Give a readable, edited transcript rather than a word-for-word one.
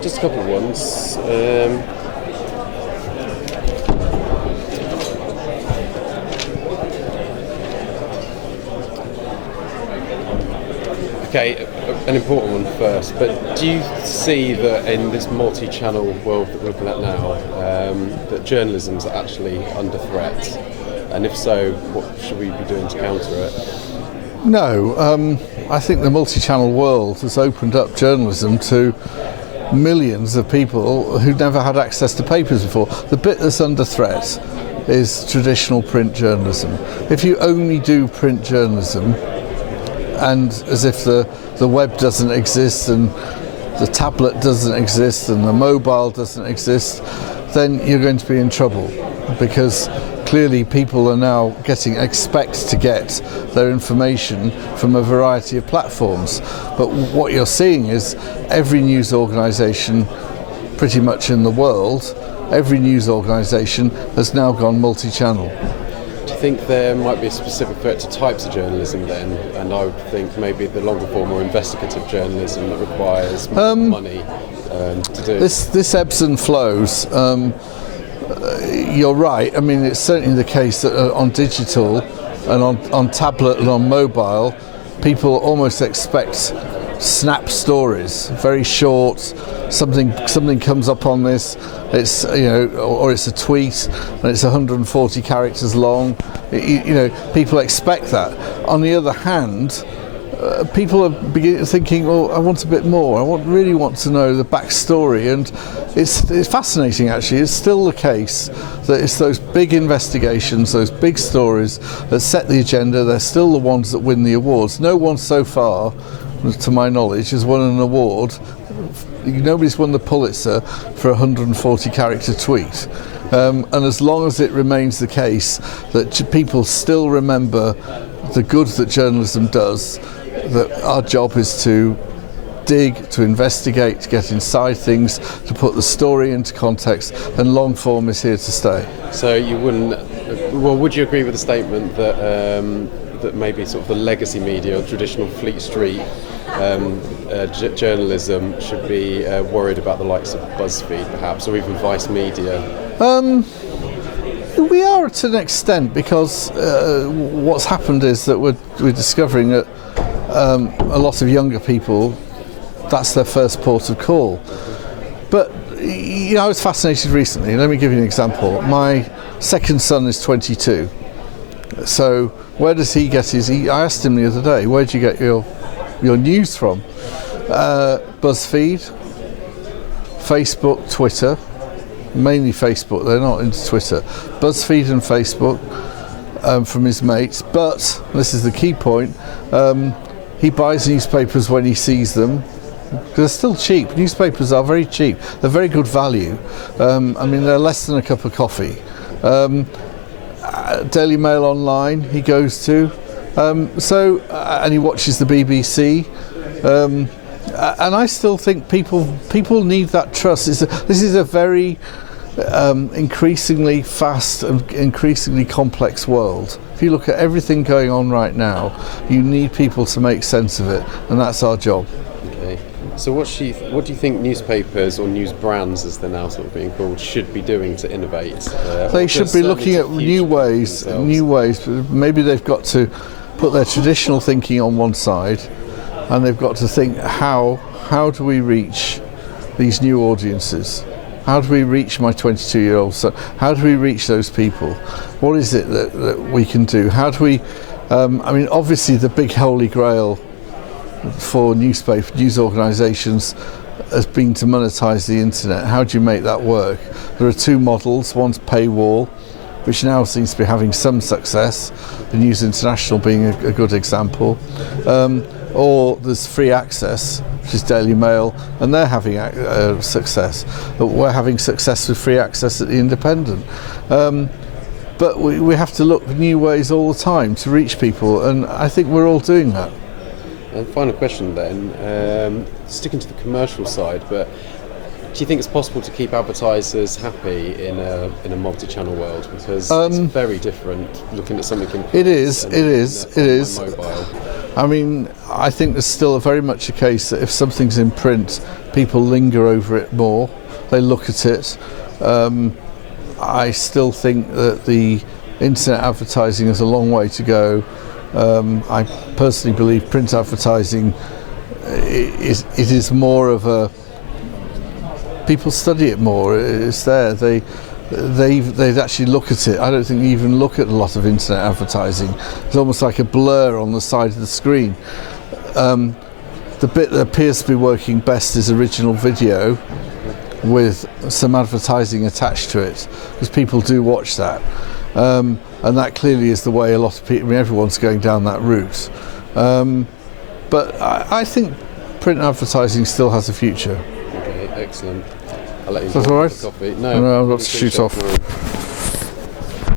Just a couple of ones. Okay, an important one first, but do you see that in this multi-channel world that we're looking at now, that journalism's actually under threat? And if so, what should we be doing to counter it? No, I think the multi-channel world has opened up journalism to millions of people who never had access to papers before. The bit that's under threat is traditional print journalism. If you only do print journalism, and as if the web doesn't exist and the tablet doesn't exist and the mobile doesn't exist, then you're going to be in trouble, because clearly people are now expect to get their information from a variety of platforms. But what you're seeing is every news organisation pretty much in the world, every news organisation has now gone multi-channel. Do you think there might be a specific threat to types of journalism then? And I would think maybe the longer form or investigative journalism that requires money to do. This ebbs and flows. You're right. I mean, it's certainly the case that on digital and on tablet and on mobile, people almost expect snap stories, very short. Something comes up on this. It's or it's a tweet and it's 140 characters long. People expect that. On the other hand, people are thinking, well, I want a bit more. I really want to know the backstory, and it's fascinating. Actually, it's still the case that it's those big investigations, those big stories that set the agenda. They're still the ones that win the awards. No one so far, to my knowledge, has won an award. Nobody's won the Pulitzer for a 140 character tweet. And as long as it remains the case that people still remember the good that journalism does, that our job is to dig, to investigate, to get inside things, to put the story into context, and long form is here to stay. So would you agree with the statement that maybe sort of the legacy media or traditional Fleet Street journalism should be worried about the likes of BuzzFeed perhaps, or even Vice Media? We are to an extent, because what's happened is that we're discovering that a lot of younger people, that's their first port of call. But I was fascinated recently. Let me give you an example. My second son is 22. So where does he get I asked him the other day, where do you get your news from? BuzzFeed, Facebook, Twitter. Mainly Facebook, they're not into Twitter. BuzzFeed and Facebook from his mates, but this is the key point, he buys newspapers when he sees them, because they're still cheap. Newspapers are very cheap, they're very good value. They're less than a cup of coffee. Daily Mail Online he goes to, and he watches the BBC. And I still think people need that trust. This is a very increasingly fast and increasingly complex world. If you look at everything going on right now, you need people to make sense of it, and that's our job. Okay. So what do you think newspapers, or news brands as they're now sort of being called, should be doing to innovate? They should be looking at new ways. Maybe they've got to put their traditional thinking on one side, and they've got to think, how do we reach these new audiences? How do we reach my 22-year-old son? How do we reach those people? What is it that we can do? How do we, obviously the big holy grail for news organisations has been to monetize the internet. How do you make that work? There are two models. One's paywall, which now seems to be having some success, the News International being a good example. Or there's free access, which is Daily Mail, and they're having success. But we're having success with free access at the Independent. But we have to look for new ways all the time to reach people, and I think we're all doing that. And final question then, sticking to the commercial side, but do you think it's possible to keep advertisers happy in a multi-channel world? Because it's very different looking at something completely. It is. Mobile. I mean, I think there's still very much a case that if something's in print, people linger over it more. They look at it. I still think that the internet advertising has a long way to go. I personally believe print advertising it is more of a, people study it more. It's there. They'd actually look at it. I don't think they even look at a lot of internet advertising. It's almost like a blur on the side of the screen. The bit that appears to be working best is original video with some advertising attached to it, because people do watch that. And that clearly is the way a lot of people, I mean, everyone's going down that route. But I think print advertising still has a future. Okay, excellent. I'll let you Is that all right? coffee. No, I've got to shoot off.